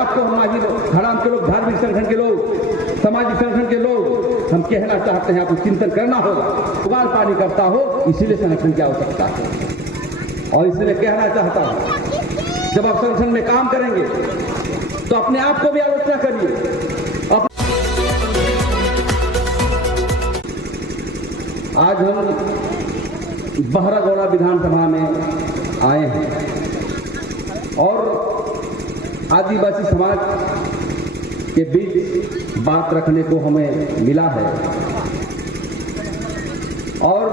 आपको हराम के लोग, धार्मिक संगठन के लोग, सामाजिक संगठन के लोग हम कहना चाहते हैं, आपको चिंतन करना होगा। उबाल पानी करता हो इसीलिए संगठन की आवश्यकता है। और इसलिए कहना चाहता हूं, जब आप संगठन में काम करेंगे तो अपने आप को भी आलोचना करिए। आज हम बहरागोड़ा विधानसभा में आए हैं और आदिवासी समाज के बीच बात रखने को हमें मिला है। और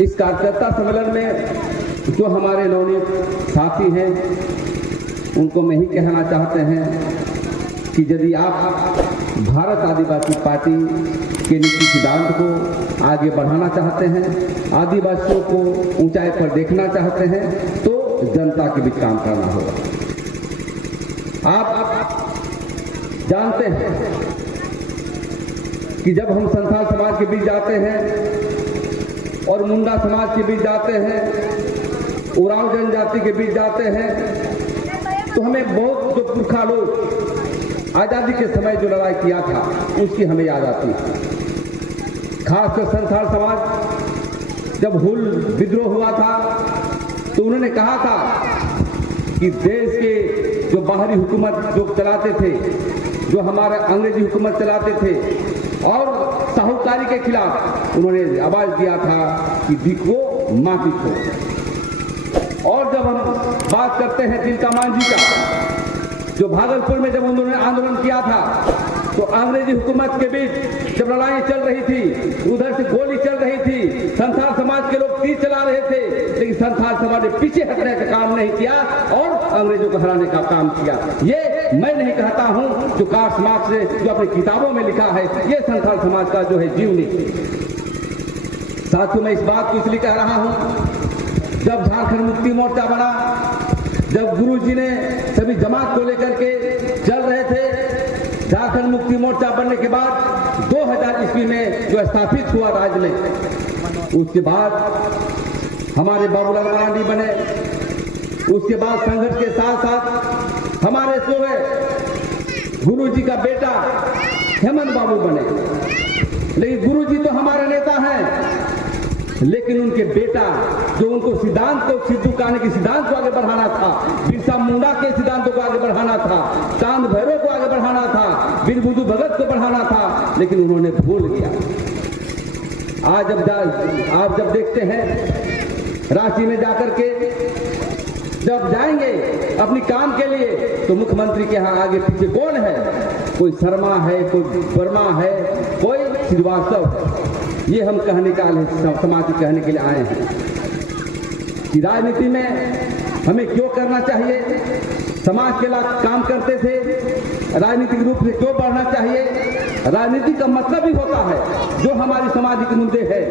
इस कार्यकर्ता सम्मेलन में जो हमारे नवनीत साथी हैं उनको मैं ही कहना चाहते हैं कि यदि आप भारत आदिवासी पार्टी के नीति सिद्धांत को आगे बढ़ाना चाहते हैं, आदिवासियों को ऊंचाई पर देखना चाहते हैं, तो जनता के बीच काम करना होगा। आप जानते हैं कि जब हम संथाल समाज के बीच जाते हैं और मुंडा समाज के बीच जाते हैं, उरांव जनजाति के बीच जाते हैं, तो हमें बहुत जो पुरखा लोग आजादी के समय जो लड़ाई किया था उसकी हमें याद आती है। खासकर संथाल समाज जब हुल विद्रोह हुआ था तो उन्होंने कहा था कि देश के जो बाहरी हुकूमत जो चलाते थे, जो हमारा अंग्रेजी हुकूमत चलाते थे और साहूकारी के खिलाफ उन्होंने आवाज दिया था कि दिखो माँ दिखो। और जब हम बात करते हैं तिलका मांझी का, जो भागलपुर में जब उन्होंने आंदोलन किया था तो अंग्रेजी हुकूमत के बीच जब लड़ाई चल रही थी, उधर से गोली चल रही थी, संथाल समाज के लोग तीर चला रहे थे, लेकिन संथाल समाज ने पीछे हटने का काम नहीं किया और अंग्रेजों को हराने का काम किया। ये मैं नहीं कहता हूं, जो कार्ल मार्क्स ने जो अपनी किताबों में लिखा है, ये संथाल समाज का जो है जीवनी। साथियों, मैं इस बात को इसलिए कह रहा हूं, जब झारखंड मुक्ति मोर्चा बना, जब गुरुजी ने सभी जमात को लेकर के चल रहे थे, झारखंड मुक्ति मोर्चा बनने के बाद 2000 ईस्वी में जो स्थापित हुआ राज्य में, उसके बाद हमारे बाबूलाल मरांडी बने। उसके बाद संघर्ष के साथ साथ हमारे जो है गुरुजी का बेटा हेमंत बाबू बने। लेकिन गुरुजी तो हमारे नेता हैं, लेकिन उनके बेटा जो उनको सिद्धांत को, सिद्धू कान्हे के सिद्धांत को आगे बढ़ाना था, बिरसा मुंडा के सिद्धांतों को आगे बढ़ाना था, चांद भैरव को आगे बढ़ाना था, वीर बुद्धू भगत को बढ़ाना था, लेकिन उन्होंने भूल गया। आज आप जब देखते हैं रांची में जाकर के जब जाएंगे अपनी काम के लिए, तो मुख्यमंत्री के यहाँ आगे पीछे कौन है? कोई शर्मा है, कोई वर्मा है, कोई श्रीवास्तव है। ये हम कहने का समाज को कहने के लिए आए हैं कि राजनीति में हमें क्यों करना चाहिए, समाज के लिए काम करते थे, राजनीतिक रूप से क्यों बढ़ना चाहिए। राजनीति का मतलब ही होता है जो हमारी सामाजिक मुद्दे हैं,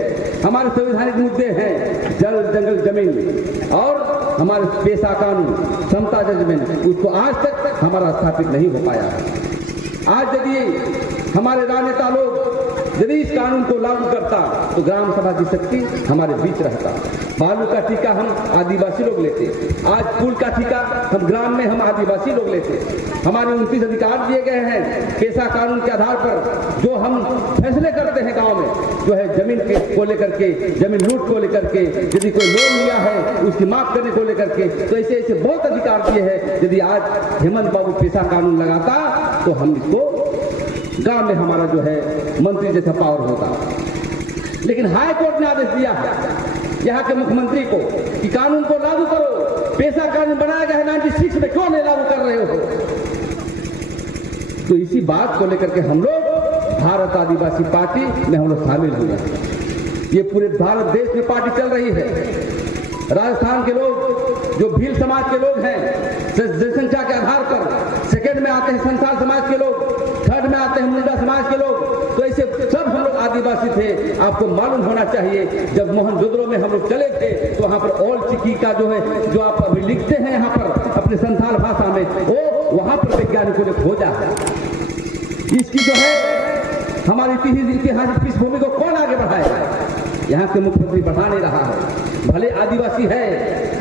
हमारे संवैधानिक मुद्दे हैं, जल जंगल जमीन और हमारे पेशा कानून, समता जजमेंट, उसको आज तक हमारा स्थापित नहीं हो पाया है। आज यदि हमारे राजनेता लोग यदि इस कानून को लागू करता तो ग्राम सभा की शक्ति हमारे बीच रहता। बालू का ठेका हम आदिवासी लोग लेते, आज पुल का ठेका हम ग्राम में हम आदिवासी लोग लेते। हमारे 29 अधिकार दिए गए हैं पेशा कानून के आधार पर, जो हम फैसले करते हैं गांव में, जो है जमीन को लेकर के, जमीन लूट को लेकर के, यदि कोई लोन लिया है उसकी माफ करने को लेकर के, तो ऐसे ऐसे बहुत अधिकार दिए हैं। यदि आज हेमंत बाबू पेशा कानून लगाता तो हम इसको गांव में हमारा जो है मंत्री जैसा पावर होता। लेकिन हाई कोर्ट ने आदेश दिया है यहाँ के मुख्यमंत्री को कि कानून को लागू करो। पेशा कानून बनाया गया है 96 में, क्यों नहीं लागू कर रहे हो? तो इसी बात को लेकर के हम लोग भारत आदिवासी पार्टी में हम लोग शामिल हुए। ये पूरे भारत देश में पार्टी चल रही है। राजस्थान के लोग जो भील समाज के लोग हैं, जनसंख्या के आधार पर सेकेंड में आते हैं संथाल समाज के लोग, थर्ड में आते हैं मुंडा समाज के लोग, तो ऐसे सब हम लोग आदिवासी थे। आपको मालूम होना चाहिए, जब मोहनजोदड़ो में हम लोग चले थे तो वहां पर ओल चिकी का जो है, जो आप अभी लिखते हैं यहाँ पर अपने संथाल भाषा में, वो वहां पर वैज्ञानिकों ने खोजा है। इसकी जो है हमारी ऐतिहासिक पृष्ठभूमि को कौन आगे बढ़ाएगा? यहाँ के मुख्यमंत्री बढ़ा नहीं रहा है। भले आदिवासी है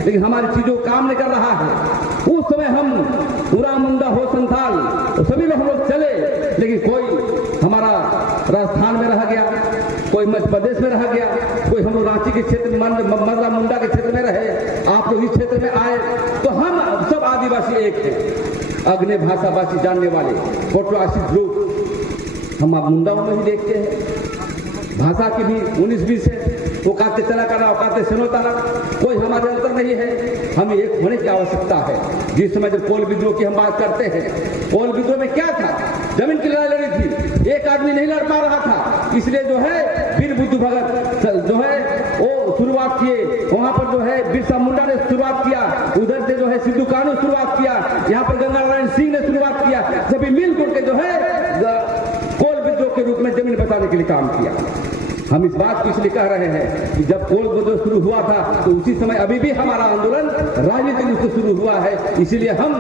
लेकिन हमारी चीजों काम नहीं कर रहा है। उस समय हम उरा मुंडा हो संथाल तो सभी लोग हम लोग चले, लेकिन कोई हमारा राजस्थान में रह गया, कोई मध्य प्रदेश में रह गया, कोई हम लोग रांची के क्षेत्र में मर्रा मुंडा के क्षेत्र में रहे, आप लोग इस क्षेत्र में आए, तो हम सब आदिवासी एक थे, अग्नि भाषा भाषी जानने वाले फोटोआशिक लोग हम आप मुंडाओं में ही देखते हैं। भाषा की भी 19-20 है, वो कहते चला करना, वो कहते सुनो तारा, कोई हमारे अंतर नहीं है। हमें एक होने की आवश्यकता है। जिस समय जब कोल विद्रोह की हम बात करते हैं, कोल विद्रोह में क्या था, जमीन की लड़ाई लड़ी थी, एक आदमी नहीं लड़ पा रहा था, इसलिए जो है वीर बुद्धू भगत जो है वो शुरुआत किए, वहां पर जो है बिरसा मुंडा ने शुरुआत किया, उधर से जो है सिद्धू कानू शुरुआत किया, यहाँ पर गंगा नारायण सिंह ने शुरुआत किया, सभी मिलजुल के जो है कोल विद्रोह के रूप में जमीन बचाने के लिए काम किया। हम इस बात को इसलिए कह रहे हैं कि जब कोल विद्रोह शुरू हुआ था तो उसी समय अभी भी हमारा आंदोलन राजनीतिक रूप से शुरू हुआ है। इसीलिए हम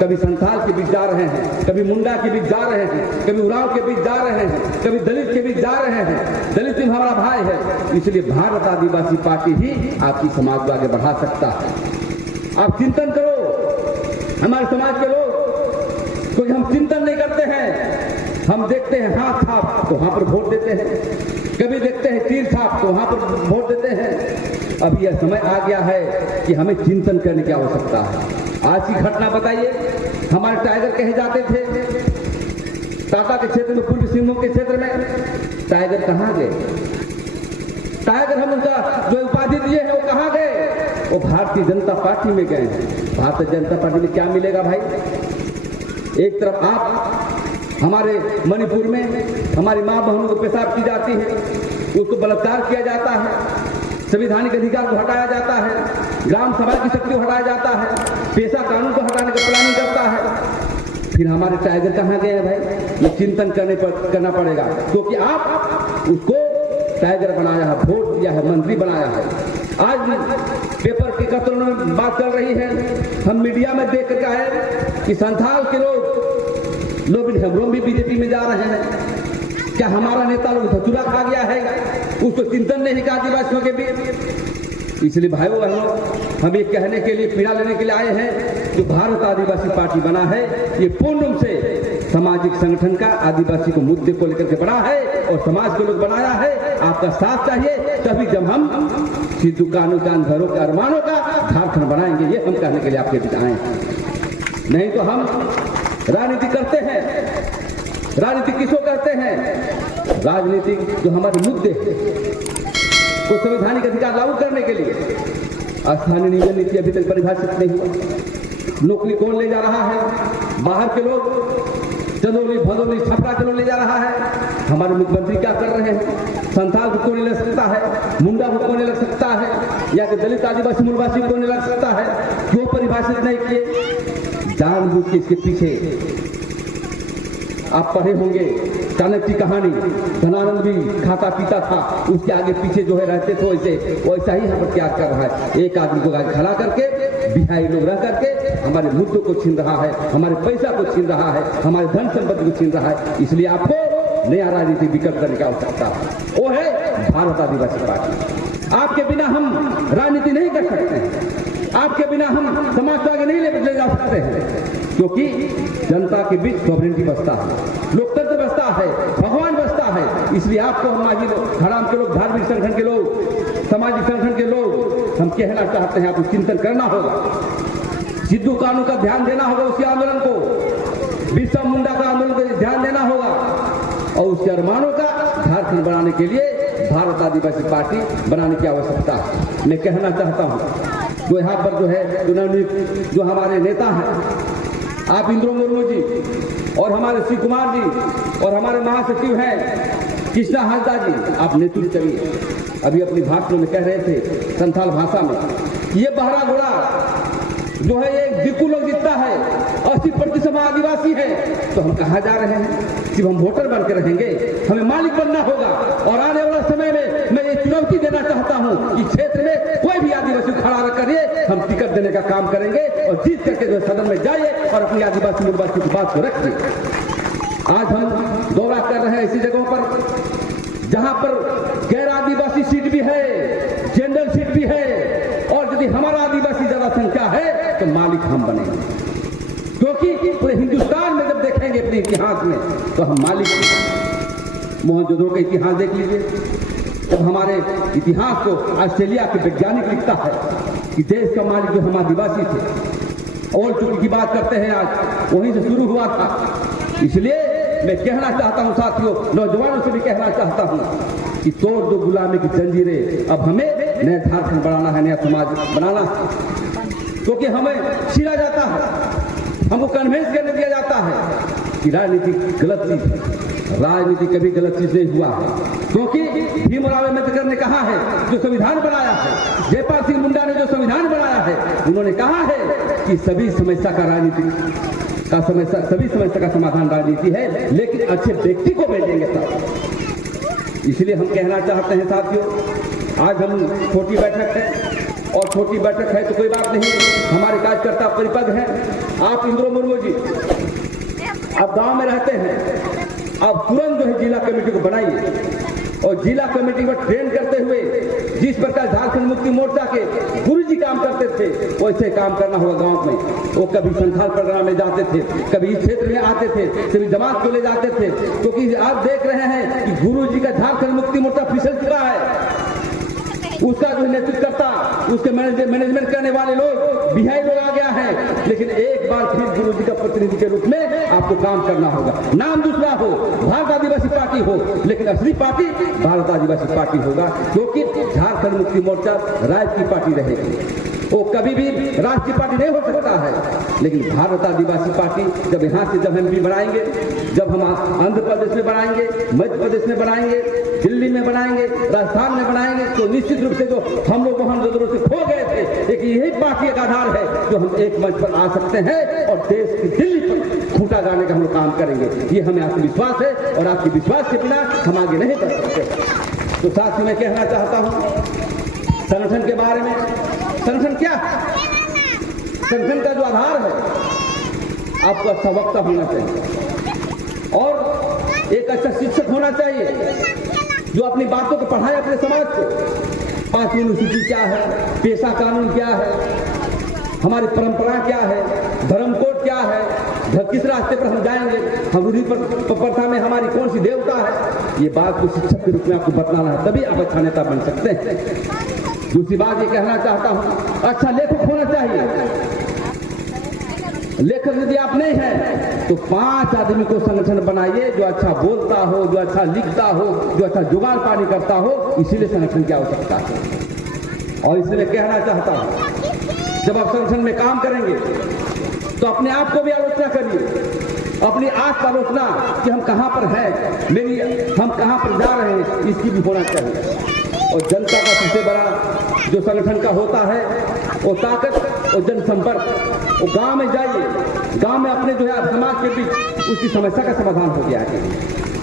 कभी संथाल के बीच जा रहे हैं, कभी मुंडा के बीच जा रहे हैं, कभी उरांव के बीच जा रहे हैं, कभी दलित के बीच जा रहे हैं। दलित भी हमारा भाई है, इसलिए भारत आदिवासी पार्टी ही आपकी समाज को आगे बढ़ा सकता है। आप चिंतन करो हमारे समाज के लोग, क्योंकि हम चिंतन नहीं करते हैं, हम देखते हैं हाथ छाप तो वहां पर वोट देते हैं, कभी देखते हैं तीर छाप तो वहां पर वोट देते हैं। अब यह समय आ गया है कि हमें चिंतन करने की आवश्यकता है। आज की घटना बताइए, हमारे टाइगर कहे जाते थे टाटा के क्षेत्र में, पूर्वी सिंहभूम के क्षेत्र में, टाइगर कहाँ गए? टाइगर हम उनका जो उपाधि दिए हैं वो कहाँ गए? वो भारतीय जनता पार्टी में गए हैं। भारतीय जनता पार्टी में क्या मिलेगा भाई? एक तरफ आप हमारे मणिपुर में हमारी मां बहनों को पेशाब की जाती है, उसको बलात्कार किया जाता है, संवैधानिक अधिकार को हटाया जाता है, ग्राम सभा की शक्ति को हटाया जाता है, पेशा कानून को हटाने का प्लानिंग करता है। फिर हमारे टाइगर कहाँ गए हैं भाई? ये चिंतन करना पड़ेगा, क्योंकि आप उसको टाइगर बनाया है, वोट दिया है, मंत्री बनाया है। आज पेपर के कतरों में बात चल रही है, हम मीडिया में देख कर आए कि संथाल के लोग हम भी बीजेपी में जा रहे हैं। क्या हमारा नेता लोग धतूरा खा गया है? उसको चिंतन नहीं का आदिवासियों के बीच। इसलिए भाइयों बहनों, हम ये कहने के लिए, पीड़ा लेने के लिए आए हैं, जो भारत आदिवासी पार्टी बना है ये पूर्ण रूप से सामाजिक संगठन का आदिवासी को मुद्दे को लेकर के बना है और समाज को लोग बनाया है। आपका साथ चाहिए, तभी जब हम सिद्धू कानू का घरों के अरमानों का झारखंड बनाएंगे, ये हम कहने के लिए आपके बीच आए हैं। नहीं तो हम राजनीति करते हैं। राजनीति किसको करते हैं? राजनीतिक जो हमारे मुद्दे हैं वो संवैधानिक अधिकार लागू करने के लिए। स्थानीय नियोजन नीति अभी तक परिभाषित नहीं हुआ। नौकरी कौन ले जा रहा है? बाहर के लोग, चंदौली भदौली छपरा के लोग ले जा रहा है। हमारे मुख्यमंत्री क्या कर रहे हैं? संथाल को कौन ले सकता है? मुंडा को कौन ले सकता है? या कि दलित आदिवासी मूलवासी को कौन ले सकता है? क्यों परिभाषित नहीं किए? जानबूझ के इसके पीछे आप पढ़े होंगे चाणक्य की कहानी, धनानंद भी खाता पीता था, उसके आगे पीछे जो है रहते थे, वैसा ही यहाँ पर क्या कर रहा है। एक आदमी को आगे खड़ा करके बिहारी लोग रह करके हमारे मुद्दों को छीन रहा है, हमारे पैसा को छीन रहा है, हमारे धन संपत्ति को छीन रहा है। इसलिए आपको नया राजनीतिक विकल्प करने की आवश्यकता है, वो है भारत आदिवासी पार्टी। आपके बिना हम राजनीति नहीं कर सकते हैं, आपके बिना हम समाज को आगे नहीं ले जा सकते हैं, क्योंकि जनता के बीच सॉवरेनिटी बसता है, लोकतंत्र बसता है, भगवान बसता है। इसलिए आपको हमारी हराम के लोग, धार्मिक संगठन के लोग, सामाजिक संगठन के लोग, हम कहना चाहते हैं आपको चिंतन करना होगा। सिद्धू कानू का ध्यान देना होगा, उसके आंदोलन को, बिरसा मुंडा का आंदोलन को ध्यान देना होगा, और उसके अरमानों का झारखंड बनाने के लिए भारत आदिवासी पार्टी बनाने की आवश्यकता है। मैं कहना चाहता हूँ जो यहाँ पर जो है जो हमारे नेता हैं, आप इंद्रो मुर्मू जी और हमारे शिव कुमार जी और हमारे महासचिव हैं कृष्णा हाजदा जी, आप नेतृत्व करिए। अभी अपनी भाषण में कह रहे थे संथाल भाषा में, ये बहरा घोड़ा जो है ये दिक्कू लोग जितना है, 80% आदिवासी है, तो हम कहाँ जा रहे हैं? सिर्फ हम वोटर बन के रहेंगे? हमें मालिक बनना होगा। और आने वाला समय में मैं ये चुनौती देना चाहता हूँ, इस क्षेत्र में कोई भी आदिवासी खड़ा करिए, हम टिकट देने का काम करेंगे और जीत करके जो सदन में जाइए और अपनी आदिवासी मूलवासी की बात को रखिए। आज हम दौरा कर रहे हैं ऐसी जगहों पर जहां पर गैर आदिवासी सीट भी है, जनरल सीट भी है, और यदि हमारा आदिवासी ज्यादा संख्या है तो मालिक हम बनेंगे, क्योंकि पूरे हिंदुस्तान में जब देखेंगे अपने इतिहास में तो हम मालिक हैं। मोहनजोदड़ो का इतिहास देख लीजिए, जब हमारे इतिहास को ऑस्ट्रेलिया के वैज्ञानिक लिखता है कि देश का मालिक जो हम आदिवासी थे, और चुकी की बात करते हैं आज, वहीं से शुरू हुआ था। इसलिए मैं कहना चाहता हूं साथियों, नौजवानों से भी कहना चाहता हूं कि तोड़ दो गुलामी की जंजीरें, अब हमें नया झारखंड बनाना है, नया समाज बनाना है। क्योंकि हमें छीना जाता है, हमको कन्वेंस करने दिया जाता है कि राजनीति गलत चीज है। राजनीति कभी गलत चीज नहीं हुआ है, क्योंकि भीमराव अम्बेडकर ने कहा है, जो संविधान बनाया है, जयपाल सिंह मुंडा ने जो संविधान बनाया है, उन्होंने कहा है कि सभी समस्या का सभी समस्या का समाधान राजनीति है, लेकिन अच्छे व्यक्ति को भेजेंगे तब। इसलिए हम कहना चाहते हैं साथियों, आज हम छोटी बैठक है, और छोटी बैठक है तो कोई बात नहीं, हमारे कार्यकर्ता परिपक्व हैं। आप इंद्रो मुर्मू जी, आप गांव में रहते हैं, आप तुरंत जो है जिला कमेटी को बनाइए, और जिला कमेटी को ट्रेन करते हुए जिस प्रकार झारखंड मुक्ति मोर्चा के गुरुजी काम करते थे, वैसे काम करना होगा गांव में। वो कभी संथाल प्रोग्राम में जाते थे, कभी इस क्षेत्र में आते थे, कभी जमात को ले जाते थे, क्योंकि आप देख रहे हैं कि गुरुजी का झारखंड मुक्ति मोर्चा फिसल चुका है। उसका जो नेतृत्व करता, उसके मैनेजमेंट करने वाले लोग बिहाई लोग आ गया है, लेकिन एक बार फिर गुरुजी का प्रतिनिधि के रूप में आपको काम करना होगा। नाम दूसरा हो, भारत आदिवासी पार्टी हो, लेकिन असली पार्टी भारत आदिवासी पार्टी होगा, क्योंकि झारखंड मुक्ति मोर्चा राज्य की पार्टी रहेगी। वो कभी भी राष्ट्रीय पार्टी नहीं हो सकता है, लेकिन भारत आदिवासी पार्टी जब यहाँ से जब हम भी बनाएंगे, जब हम आंध्र प्रदेश में बनाएंगे, मध्य प्रदेश में बनाएंगे, दिल्ली में बनाएंगे, राजस्थान में बनाएंगे, तो निश्चित रूप से जो हम लोग मोहनजोदड़ो से खो गए थे, एक यही पार्टी का आधार है जो हम एक मंच पर आ सकते हैं और देश की दिल्ली पर खूंटा गाने का हम लोग काम करेंगे। ये हमें आत्मविश्वास है, और आपके विश्वास के बिना हम आगे नहीं बढ़ सकते। तो साथ ही मैं कहना चाहता हूँ संगठन के बारे में। संगठन क्या है? संगठन का जो आधार है, आपको अच्छा वक्ता होना चाहिए, और एक अच्छा शिक्षक होना चाहिए जो अपनी बातों को पढ़ाए अपने समाज को। 5वीं अनुसूची क्या है, पेशा कानून क्या है, हमारी परंपरा क्या है, धर्म कोड क्या है, किस रास्ते पर हम जाएंगे, हम रूढ़ी प्रथा में हमारी कौन सी देवता है, ये बात को शिक्षक के रूप में आपको बताना है, तभी आप अच्छा नेता बन सकते हैं। दूसरी बात ये कहना चाहता हूं, अच्छा लेखक होना चाहिए। लेखक यदि आप नहीं है तो 5 आदमी को संगठन बनाइए जो अच्छा बोलता हो, जो अच्छा लिखता हो, जो अच्छा जुगाड़ पानी करता हो, इसीलिए संगठन की आवश्यकता है। और इसलिए मैं कहना चाहता हूं, जब आप संगठन में काम करेंगे तो अपने आप को भी आलोचना करिए, अपनी आत्म आलोचना कि हम कहां पर हैं, हम कहां पर जा रहे हैं, इसकी भी होना चाहिए। और जनता का सबसे बड़ा जो संगठन का होता है वो ताकत और जनसंपर्क। वो गांव में जाइए, गांव में अपने जो है समाज के बीच उसकी समस्या का समाधान हो गया है,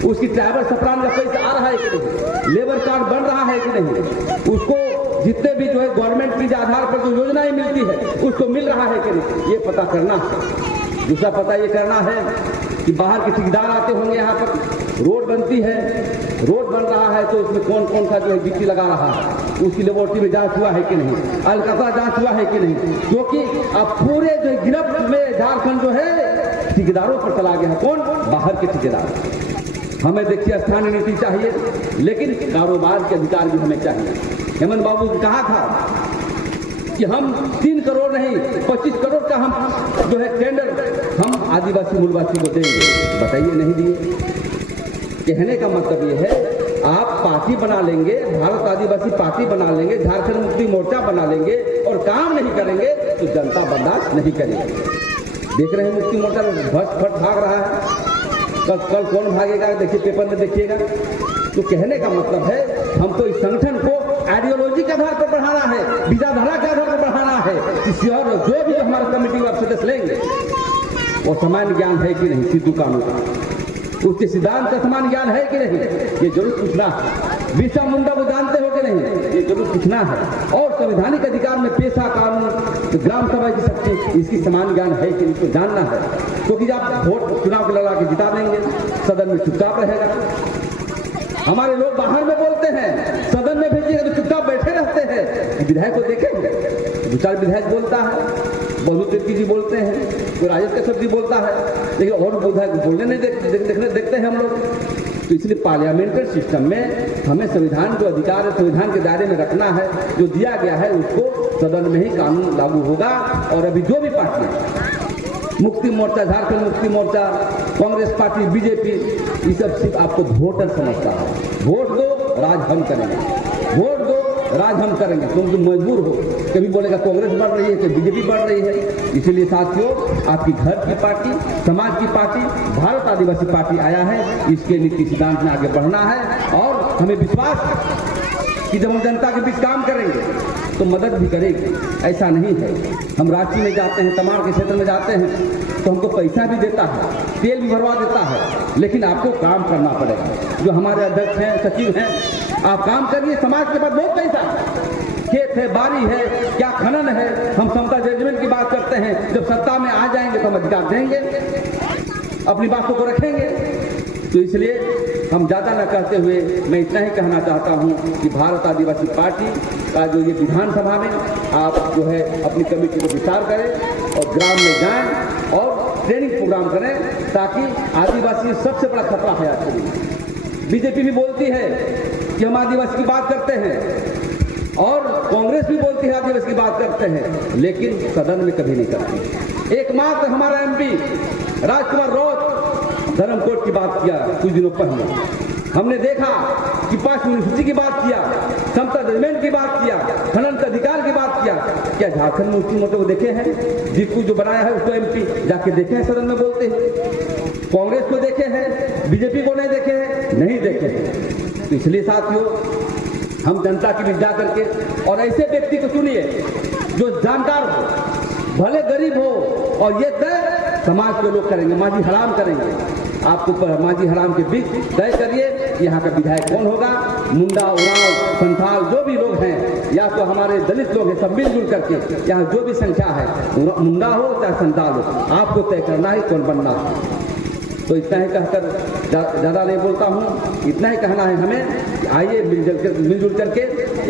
उसकी ट्रैवल सप्लान का पैसा आ रहा है कि नहीं, लेबर कार्ड बन रहा है कि नहीं, उसको जितने भी जो है गवर्नमेंट की आधार पर जो योजनाएं मिलती है उसको मिल रहा है कि नहीं, ये पता करना है। दूसरा पता ये करना है कि बाहर के ठेकेदार आते होंगे, यहाँ पर रोड बनती है, रोड बन रहा है तो उसमें कौन कौन सा जो है गिट्टी लगा रहा है, उसकी लेबोरेटरी में जांच हुआ है कि नहीं, अलकतरा जांच हुआ है कि नहीं, क्योंकि अब पूरे जो गिरफ्त में झारखंड जो है ठेकेदारों पर चला गया है। कौन? बाहर के ठेकेदार। हमें देखिए स्थानीय नीति चाहिए, लेकिन कारोबार के अधिकार भी हमें चाहिए। हेमंत बाबू ने कहा था कि हम 3 करोड़ नहीं 25 करोड़ का हम जो है टेंडर हम आदिवासी मूलवासी को देंगे, बताइए नहीं दिए। कहने का मतलब ये है, आप पार्टी बना लेंगे, भारत आदिवासी पार्टी बना लेंगे, झारखंड मुक्ति मोर्चा बना लेंगे और काम नहीं करेंगे तो जनता बर्दाश्त नहीं करेगी। देख रहे हैं मुक्ति मोर्चा भट भट भाग रहा है, कल कौन भागेगा देखिए, पेपर में देखिएगा। तो कहने का मतलब है, हमको इस संगठन को आइडियोलॉजी के आधार पर बढ़ाना है, विचारधारा के आधार पर बढ़ाना है। किसी और जो भी हमारे कमेटी में सदस्य लेंगे वो सामान्य ज्ञान है कि नहीं, सिद्धू कानून का, उसके सिद्धांत का समान ज्ञान है कि नहीं, ये जरूर पूछना है। बिरसा मुंडा को जानते हो कि नहीं, ये जरूर पूछना है। और संवैधानिक अधिकार में पेशा कानून, ग्राम सभा की शक्ति, इसकी समान ज्ञान है कि इसको जानना है। क्योंकि जब आप वोट चुनाव को लगा के जिता देंगे, सदन में चुपचाप रहेगा। हमारे लोग बाहर में बोलते हैं, सदन में भेजिएगा तो चुपचाप बैठे रहते हैं। विधायक को देखेंगे, दो चार विधायक बोलता है, बहुत तिर्की जी बोलते हैं, कोई राजद कश्यप जी बोलता है, लेकिन और विधायक बोलने नहीं देखते हैं हम लोग। तो इसलिए पार्लियामेंट्री सिस्टम में हमें संविधान जो अधिकार है संविधान के दायरे में रखना है, जो दिया गया है उसको सदन में ही कानून लागू होगा। और अभी जो भी party, Mukti Morcha, Jharkhand Mukti Morcha, Congress party, BJP, ये सब सिर्फ आपको वोटर समझता है। वोट दो, राज हम करेंगे, वोट दो, राज हम करेंगे। तुम जो मजबूर हो, कभी बोलेगा कांग्रेस बढ़ रही है, कभी बीजेपी बढ़ रही है। इसलिए साथियों, आपकी घर की पार्टी, समाज की पार्टी, भारत आदिवासी पार्टी आया है, इसके नीति सिद्धांत में आगे बढ़ना है। और हमें विश्वास है कि जब हम जनता के बीच काम करेंगे तो मदद भी करेगी। ऐसा नहीं है, हम रांची में जाते हैं, तमाड़ के क्षेत्र में जाते हैं तो हमको पैसा भी देता है, तेल भी भरवा देता है, लेकिन आपको काम करना पड़ेगा। जो हमारे अध्यक्ष हैं, सचिव हैं, आप काम करिए। समाज के पास बहुत पैसा, खेत है, बारी है, क्या खनन है। हम समता जजमेंट की बात करते हैं, जब सत्ता में आ जाएंगे तो हम अधिकार देंगे, अपनी बातों को रखेंगे। तो इसलिए हम ज़्यादा न कहते हुए मैं इतना ही कहना चाहता हूं कि भारत आदिवासी पार्टी का जो ये विधानसभा में आप जो है अपनी कमेटी को विस्तार करें और ग्राम में जाएं और ट्रेनिंग प्रोग्राम करें, ताकि आदिवासी सबसे बड़ा खतरा है आज के लिए। बीजेपी भी बोलती है कि हम आदिवासी की बात करते हैं और कांग्रेस भी बोलती है आदिवासी की बात करते हैं, लेकिन सदन में कभी नहीं करती। एकमात्र हमारा एमपी राजकुमार रौत धर्मकोट की बात किया कुछ दिनों पहले, हमने देखा कि 5 यूनिवर्सिटी की बात किया, समता जजमेंट की बात किया, खनन का अधिकार की बात किया। क्या झारखंड मुक्ति मोर्चा को देखे हैं? दीपू जो बनाया है उसको एमपी जाके देखे हैं, सदन में बोलते हैं। कांग्रेस को देखे हैं, बीजेपी को नहीं देखे हैं, नहीं देखे हैं। तो इसलिए साथियों, हम जनता के बीच जा करके और ऐसे व्यक्ति को चुनिए जो जानकार हो, भले गरीब हो, और ये तय समाज के लोग करेंगे, मांझी हराम करेंगे। आपको मांझी हराम के बीच तय करिए कि यहाँ का विधायक कौन होगा। मुंडा, उरांव, संथाल जो भी लोग हैं, या तो हमारे दलित लोग हैं, सब मिलजुल करके यहाँ जो भी संख्या है, मुंडा हो चाहे संथाल हो, आपको तय करना है कौन बनना है। तो इतना ही कहकर ज़्यादा नहीं बोलता हूँ, इतना ही कहना है हमें कि आइए मिलजुल करके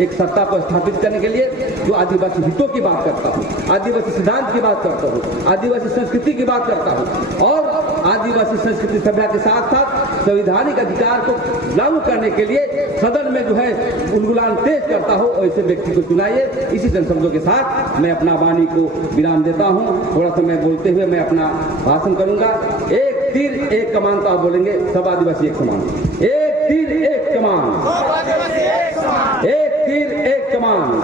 एक सत्ता को स्थापित करने के लिए जो आदिवासी हितों की बात करता हूँ, आदिवासी सिद्धांत की बात करता हूँ, आदिवासी संस्कृति की बात करता हूँ, और आदिवासी संस्कृति सभ्यता के साथ साथ संवैधानिक अधिकार को लागू करने के लिए सदन में जो है गुलगुलान तेज करता हो, ऐसे व्यक्ति को चुनाइए। इसी जनशब्दों के साथ मैं अपना वाणी को विराम देता हूँ। थोड़ा समय बोलते हुए मैं अपना भाषण करूंगा। एक तीर एक कमान तो आप बोलेंगे, सब आदिवासी एक समान। एक तीर एक कमान, एक तीर एक कमान।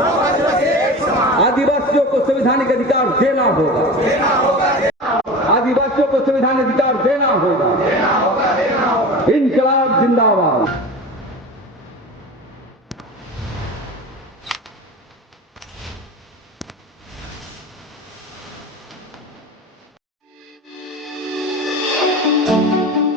आदिवासियों को संवैधानिक अधिकार देना होगा, आदिवासियों को संवैधानिक अधिकार देना होगा। इंकलाब जिंदाबाद।